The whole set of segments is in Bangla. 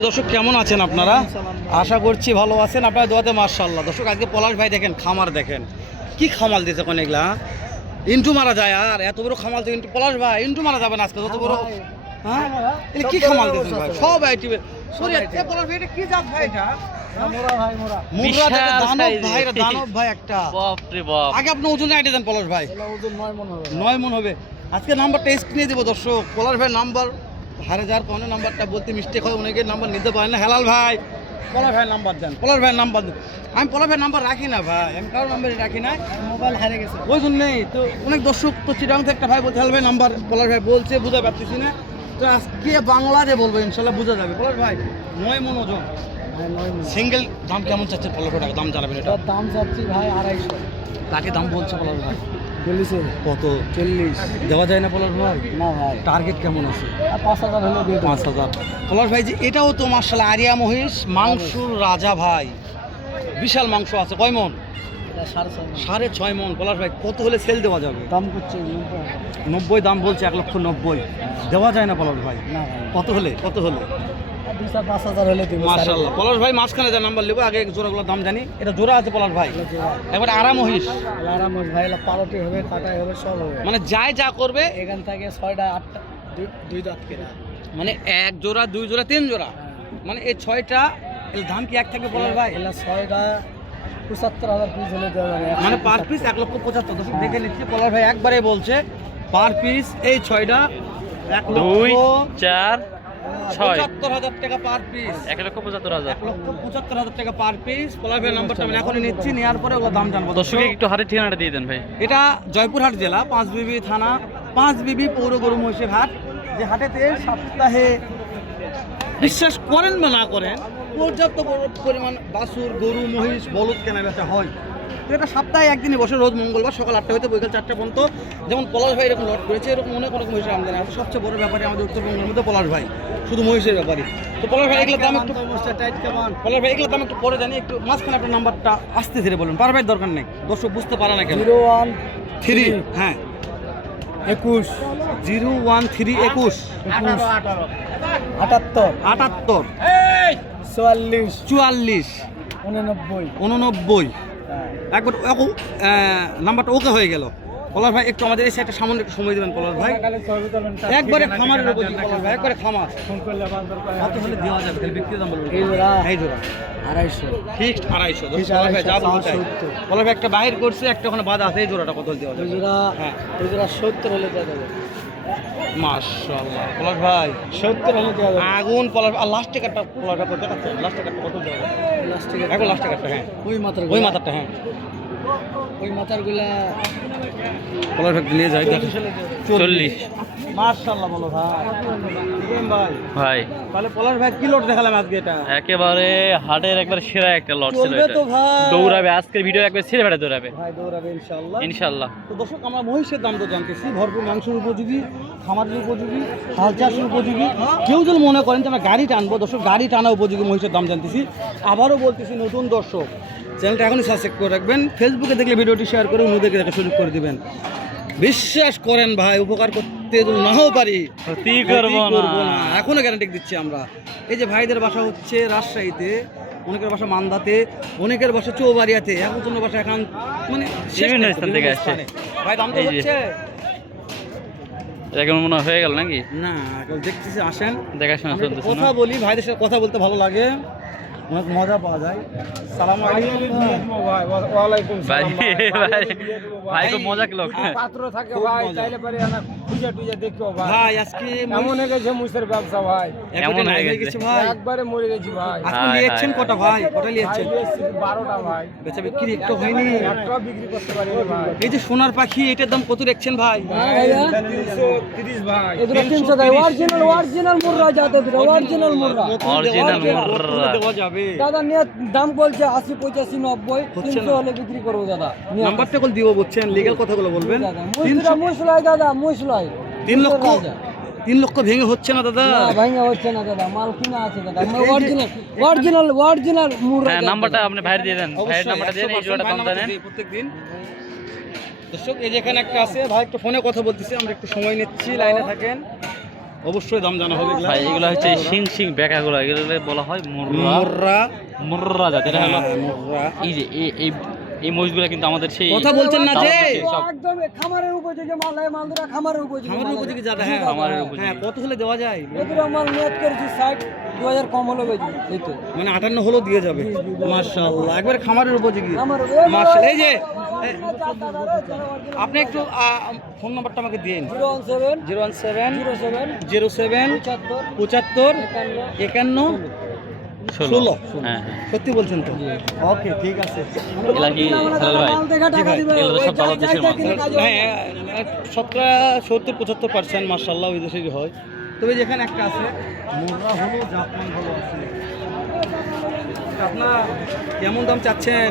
দর্শক কেমন আছেন আপনারা? আশা করছি ভালো আছেন। আপনার দোয়াতে মার্শাল্লাহ দর্শক আজকে পলাশ ভাই দেখেন খামার দেখেন। কি খামাল দিয়েছে কোন এগুলা? ইন্টু মারা যায় আর এত বড় খামাল তো ইন্টু পলাশ ভাই ইন্টু মারা যাবে না আজকে যত বড় হ্যাঁ? কি খামাল দিয়েছেন ভাই? সব আইটিভে সরি এ পলাশ ভাই এটা কি জাত ভাই? এটা মুর্রা বিশাল থেকে দানব size ভাই এর। এটা দানব ভাই একটা। বাপ রে বাপ। আগে আপনি ওজনে আইডিয়া দেন পলাশ ভাই। নয় মন হবে। আজকে নাম্বারটা স্ক্রিনে দেবো দর্শক। পলাশ ভাই নাম্বার হারে যাওয়ার কারণে নাম্বারটা বলতে মিস্টেক হয় অনেকে নাম্বার নিতে পারে না। হেলাল ভাই। পলাশ ভাই নাম্বার দেন। পলার ভাই নাম্বার দেন। আমি পলাশ ভাই নাম্বার রাখি না ভাই। আমি কারও নাম্বার রাখি না। মোবাইল হারে গেছে। ওই জন্যই তো অনেক দর্শক তো চিরাং থেকে একটা ভাই বলছে হেলাল ভাই নাম্বার পলাশ ভাই বলছে বুঝা পারতেছি না। তো আজকে বাংলাতে বলব ইনশাল্লাহ বোঝা যাবে। পলাশ ভাই নয় মন ওজন। সিঙ্গেল দাম কেমন চাচ্ছে পলাশ ভাই? দাম জানাবেন এটা। দাম চাচ্ছি ভাই আড়াইশো। কাকে দাম বলছে পলাশ ভাই? চল্লিশে কত? চল্লিশ। দেওয়া যায় না পলাশ ভাই? না ভাই। টার্গেট কেমন আছে? পাঁচ হাজার হলে দিয়ে পাঁচ হাজার। পলাশ ভাই যে এটাও তো মার্শাল আরিয়া মহিষ মাংসুর রাজা ভাই। বিশাল মাংস আছে। কয় মন? সাড়ে ছয় মন। পলাশ ভাই কত হলে সেল দেওয়া যাবে? দাম করছে নব্বই দাম বলছে এক লক্ষ নব্বই। দেওয়া যায় না পলাশ ভাই। কত হলে? কত হলে? মার্শাল্লাহ পলাশ ভাই মাঝখানে যা নাম্বার নেব আগে জোড়াগুলোর দাম জানি। এটা জোড়া আছে পলাশ ভাই? এবার আরাম মহিষ। আরাম ভাই এলা পালটি হবে কাটাই হবে সব হবে। মানে যাই যা করবে এখান থেকে ছয়টা আটটা দুই- দুই দাঁত কেনা মানে এক জোড়া দুই জোড়া তিন জোড়া? মানে এই ছয়টা এর দাম কি এক থাকবে পলাশ ভাই? এলা ছয়টা পঁচাত্তর হাজার পিস হলে মানে পার পিস এক লক্ষ পঁচাত্তর দশক দেখে নিচ্ছি পলাশ ভাই একবারে বলছে পার পিস এই ছয়টা এক দুই লক্ষ চার ছয়। পঁচাত্তর হাজার টাকা পার পিস এক লক্ষ পঁচাত্তর হাজার। এক লক্ষ পঁচাত্তর হাজার টাকা পার পিস পলাশ নাম্বারটা আমি এখনই নিচ্ছি নেওয়ার পরে ওগুলো দাম জানব। দর্শকে একটু হাটের ঠিকানাটা দিয়ে দেন ভাই। এটা জয়পুরহাট জেলা পাঁচবিবি থানা পাঁচবিবি পৌর গরু মহিষের হাট। যে হাটেতে সপ্তাহে বিশ্বাস করেন বা না করেন পর্যাপ্ত পরিমাণ বাছুর গরু মহিষ বলদ কেনা বেচা হয়। তো এটা সপ্তাহে একদিনই বসে রোজ মঙ্গলবার সকাল আটটা হইতে বিকেল চারটা পর্যন্ত। যেমন পলাশ ভাই এরকম লট করেছে এরকম অনেক অনেক মহিষের আমদানি আছে। সবচেয়ে বড় ব্যাপারে আমাদের উত্তরবঙ্গের মধ্যে পলাশ ভাই শুধু মহিষের ব্যাপারে তো পলাশ ভাই এগুলো দাম একটু টাইট কেমন? পলাশ ভাই এগুলোর দাম একটু পরে জানি একটু মাঝখানে আপনার নাম্বারটা আসতে ধীরে বলুন। পারবের দরকার নেই। দর্শক বুঝতে পারে না কেন। জিরো ওয়ান থ্রি হ্যাঁ। একুশ। জিরো ওয়ান থ্রি একুশ। একুশ। আটাত্তর। আটাত্তর। চুয়াল্লিশ। চুয়াল্লিশ। উননব্বই। উননব্বই। একবার নাম্বারটা ওকে হয়ে গেল। পলাশ ভাই একটু আমাদের এসে একটা সামান্য একটু সময় দেবেন পলাশ ভাই। একবারে খামারের উপর দিয়ে ভাই একবারে খামার ফোন করলে কত হলে দেওয়া যাবে? তাহলে বিক্রি দাম বলুন। এই জোড়া? এই জোড়া। আড়াইশো। ফিক্সড আড়াইশো। ভাই যা বলতে চাই। সত্তর। ভাই একটা বাইর করছে একটা ওখানে বাধা আছে এই জোড়াটা কত হলে দেওয়া যাবে? জোড়া হ্যাঁ। জোড়া সত্তর হলে দেওয়া যাবে। মাশাআল্লাহ। পলাশ ভাই সত্তর হলে দেওয়া যাবে আগুন পলাশ আর লাস্ট টিকারটা পলাশ কত দেখাচ্ছে লাস্ট টিকারটা কত দেওয়া যাবে এখন লাস্ট টিকারটা হ্যাঁ। ওই মাথার ওই মাথাটা হ্যাঁ। ওই মাথারগুলা পলাশ ভাই নিয়ে যাই দেখেন চল্লিশ। মার্শাল্লাহ বলো ভাই। ভাই। ভাই। তাহলে পলাশ ভাই কি লোড দেখালাম আজকে এটা? একেবারে হাটের একবার সেরা একটা লট ছিল এটা। তো ভাই। দৌড়াবে আজকের ভিডিও একবার দৌড়াবে। ভাই দৌড়াবে ইনশাআল্লাহ। ইনশাল্লাহ তো দর্শক আমরা মহিষের দাম তো জানতেছি ভরপুর মাংসের উপযোগী খামারের উপযোগী হাল চাষের উপযোগী। কেউ যদি মনে করেন যে আমরা গাড়ি টানবো দর্শক গাড়ি টানা উপযোগী মহিষের দাম জানতেছি। আবারও বলতেছি নতুন দর্শক চ্যানেলটা এখনই সাবস্ক্রাইব করে রাখবেন। ফেসবুকে দেখলে ভিডিওটি শেয়ার করে অন্যদেরকে দেখা সুযোগ করে দিবেন। বিশ্বাস করেন ভাই উপকার করতে যদি নাও পারি। করব না। না। এখনও গ্যারান্টি দিচ্ছি আমরা। এই যে ভাইদের বাসা হচ্ছে রাজশাহীতে অনেকের বাসা মান্দাতে অনেকের বাসা চৌবাড়িয়াতে। এখন কোনো বাসা এখন মানে বিভিন্ন স্থান থেকে আসছে। ভাই দাম তো হচ্ছে। এটা মনে হয় গেল নাকি? না এখন দেখতেছি আসেন। দেখাশোনা কথা বলি ভাইদের সাথে কথা বলতে ভালো লাগে। অনেক মজা পাওয়া যায় সালাম আলাইকুম ওয়ালাইকুম ভাই ভাই ভাই খুব মজা লোক পাত্র থাকে খুব ভাই মজা। চাইলে পারে না খুঁজে টুজে দেখো ভাই। ভাই আজকে এমন হয়ে গেছে মুসের ব্যবসা ভাই? এমন হয়ে গেছে। ভাই। একবারে মরে গেছি ভাই। হায়, নিয়েছেন কটা ভাই? কটা নিয়েছেন? বেশি বারোটা ভাই। বেচা বিক্রি একটু হয়নি। একটা বিক্রি করতে পারি ভাই। এই যে সোনার পাখি এটার দাম কত দেখছেন ভাই? তিনশো তিরিশ ভাই। এগুলো 300 দেয়। অরিজিনাল অরিজিনাল মুর্রা যাতে অরিজিনাল মুর্রা। Original মুর্রা। দেওয়া যাবে? দাদা নিয়ে দাম বলছে আশি পঁচাশি নব্বই। হচ্ছে তিনশো না। হলে বিক্রি করব দাদা। নাম্বারটা কল দিব বুঝছেন? লিগ্যাল কথাগুলো বলবেন। দাদা মুসলা মুসলাই দাদা মুসলাই। তিন লক্ষ তিন লক্ষ ভেঙে হচ্ছে না দাদা? ভাঙা হচ্ছে না দাদা। মাল কিনা আছে দাদা। অরিজিনাল অরিজিনাল অরিজিনাল মুর্রা হ্যাঁ নাম্বারটা আপনি ভাইয়ের দিয়ে দেন। ভাইয়ের নাম্বারটা দিয়ে এই জোড়াটা দাম নাম্বারটা প্রত্যেকদিন দর্শক এই যেখানে একটা আছে ভাই একটু ফোনে কথা বলতেছি আমরা একটু সময় নিচ্ছি লাইনে থাকেন। অবশ্যই দাম জানা হবে ভাই এগুলো হচ্ছে শিং শিং বেকাগুলো এগুলো বলা হয় মুর্রা মোররা মুর্রা জাত হলো হ্যাঁ, মোররা। এই যে এই- এই মহিষগুলো কিন্তু আমাদের সেই কথা বলছেন না যে? একদম খামারের উপযোগী মাল এই মাল দুটা খামারের উপযোগী খামারের। উপযোগী জায়গা হ্যাঁ। খামারের উপযোগী। হ্যাঁ কত হলে দেওয়া যায়? এই দুটো মাল নিয়ত করেছি ষাট দু হাজার কম হলে বেচবো এই তো। মানে আটান্ন হলেও দিয়ে যাবে। মাশাআল্লাহ একবার খামারের উপযোগী। আমার মাশাআল্লাহ এই যে আপনি একটু ফোন নাম্বারটা আমাকে দিন zero one seven zero one seven zero seven zero seven পঁচাত্তর পঁচাত্তর একান্ন একান্ন ষোলো। হ্যাঁ হ্যাঁ। সত্যি বলছেন তো? ওকে ঠিক আছে। হ্যাঁ শতকরা সত্তর পঁচাত্তর পার্সেন্ট মার্শাল্লাহ ওই দেশেরই হয়। তবে যেখানে একটা আছে মোররা হলো জাপান হলো আছে। আপনার কেমন দাম চাচ্ছেন?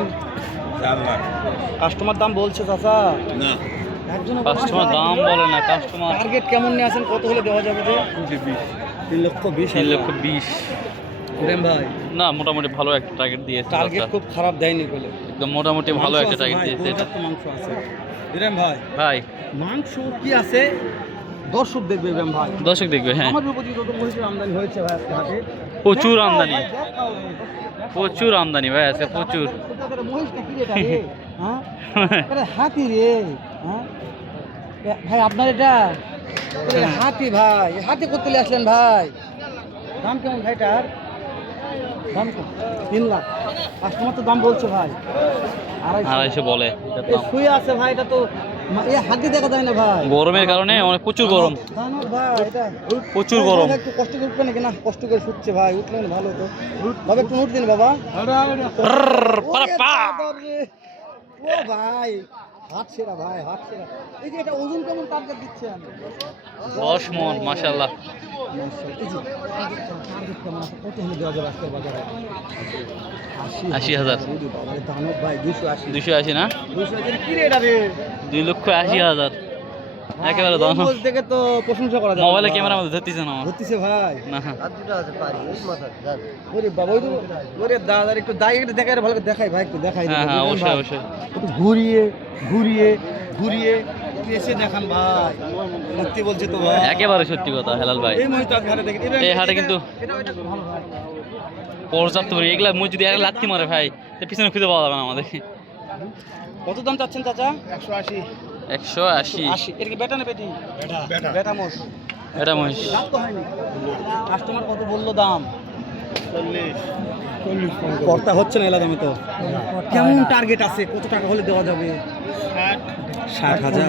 কাস্টমার দাম বলছে চাচা। না। একজন কাস্টমার দাম বলে না কাস্টমার। টার্গেট কেমন নিয়ে আসেন কত হলে দেওয়া যাবে যে? তিন লক্ষ বিশ। তিন লক্ষ বিশ। প্রেম ভাই? না মোটামুটি ভালো একটা টার্গেট দিয়েছে টার্গেট খুব খারাপ দেয়নি বলে। একদম মোটামুটি ভালো একটা টার্গেট দিয়েছে। এটা মাংস আছে। ইরাম ভাই ভাই। মাংস কি আছে? দর্শক দেখবে ভাই। দর্শক দেখবে হ্যাঁ। আমার উপর যত মহিষের আমদানি হয়েছে ভাই আজকে হাটে প্রচুর আমদানি। প্রচুর আমদানি ভাই আছে প্রচুর। মহিষটা কি রে? হ্যাঁ? হাতি রে। হ্যাঁ? ভাই আপনার এটা? হাতি ভাই হাতি করতে আসলেন ভাই? দাম কেমন ভাইটার দাম তিন লাখ। কাস্টমার তো দাম বলছে ভাই। আড়াইশো। বলে। শুয়ে আছে ভাই এটা তো এ হাতি দেখা যায় না ভাই। গরমের কারণে অনেক প্রচুর গরম। ভাই প্রচুর গরম। একটু কষ্ট করে উঠবে নাকি? না কষ্ট করে শুচ্ছে ভাই উঠলে না ভালো হতো। বাবা একটু উঠ দিন বাবা। ও ভাই। হাত সেরা ভাই হাত সেরা। এই যে এটা ওজন কেমন টার্গেট দিচ্ছেন দশ মন মাশাল্লাহ আশি হাজার। দুশো আশি। না? দুই লক্ষ আশি হাজার। একেবারে দাম। এই মোষ তো প্রশংসা করা যায় মোবাইলে ক্যামেরা মধ্যে ধরতেছে না আমার। ধরতেছে ভাই। না। ওরে বাবা ওই তো- ওরে দাদা একটু দাই একটু দেখাই ভালো করে দেখাই ভাই একটু দেখাই হ্যাঁ হ্যাঁ অবশ্যই অবশ্যই। ঘুরিয়ে ঘুরিয়ে ঘুরিয়ে এসে দেখান ভাই। সত্যি বলছে তো ভাই। একেবারে সত্যি কথা হেলাল ভাই। এই মহিষটা ঘরে দেখেন এই হাটে কিন্তু পর্যাপ্ত এগুলা মুই যদি এক লাত্তি মারে ভাই তো পিছনে খুঁজে পাওয়া যাবে না আমাদের। কত দাম চাচ্ছেন চাচা? একশো আশি। আশি। এর কি বেটা না বেটি বেটা মোষ এটা মহিষ। দাম তো হয়নি। কাস্টমার কত বলল দাম? কর্তা হচ্ছে না এলাকামে তো। কেমন টার্গেট আছে? কত টাকা হলে দেওয়া যাবে? ষাট। হাজার।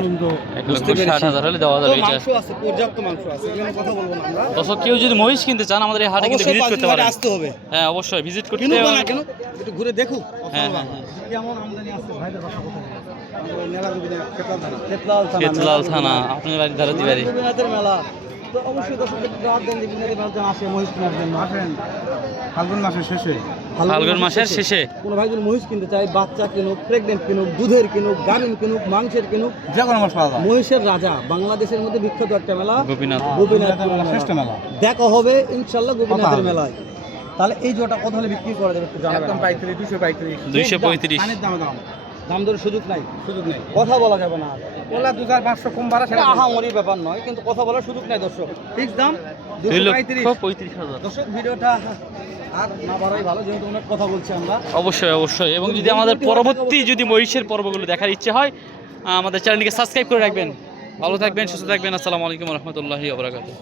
ষাট হাজার হলে দেওয়া যাবে মাংস আছে পর্যাপ্ত মাংস আছে। এখানে কথা বলব না আমরা। দর্শক কেউ যদি মহিষ কিনতে চান আমাদের এই হাটে কিন্তু ভিজিট করতে পারেন। আসতে হবে। হ্যাঁ অবশ্যই ভিজিট করতে। কেন একটু ঘুরে দেখুক। হ্যাঁ, হ্যাঁ, হ্যাঁ। কেমন আমদানি আসছে ভাইদের বাসা কোথায়? থানা আপনার বাড়ি ধারতি বাড়ি মেলা। তো অবশ্যই দর্শক একটু দাওয়াত দেন যে গোবিনাথের মেলা যেন আসে মহিষ কেনার জন্য আসেন। ফাল্গুন মাসের শেষে। ফাল্গুন মাসের শেষে। কোনো ভাই যদি মহিষ কিনতে চায় বাচ্চা কিনুক প্রেগনেন্ট কিনুক দুধের কিনুক গাভিন কিনুক মাংসের কিনুক যে কোনো মাস পাওয়া মহিষের রাজা। বাংলাদেশের মধ্যে বিখ্যাত একটা মেলা গোপীনাথ। গোপীনাথের মেলা শ্রেষ্ঠ মেলা। দেখা হবে ইনশাল্লাহ গোপীনাথের মেলায়। তাহলে এই জোটা কত হলে বিক্রি করা যাবে একটু জানাবেন একদম দাম দাম। দাম দরের সুযোগ নাই। সুযোগ নেই। কথা বলা যাবে না ওলা দু চার পাঁচশো কম বাড়া সেটা আহামরি ব্যাপার নয় কিন্তু কথা বলার সুযোগ নাই দর্শক। ফিক্স দাম দুই দুশো পঁয়ত্রিশ। পঁয়ত্রিশ হাজার। দর্শক ভিডিওটা আর না বাড়াই ভালো যেহেতু অনেক কথা বলছি আমরা। অবশ্যই অবশ্যই। এবং যদি আমাদের পরবর্তী যদি মহিষের পর্বগুলো দেখার ইচ্ছে হয় আমাদের চ্যানেলটিকে সাবস্ক্রাইব করে রাখবেন। ভালো থাকবেন সুস্থ থাকবেন। আসসালামু আলাইকুম রহমতুল্লাহি আবরাকাতুহ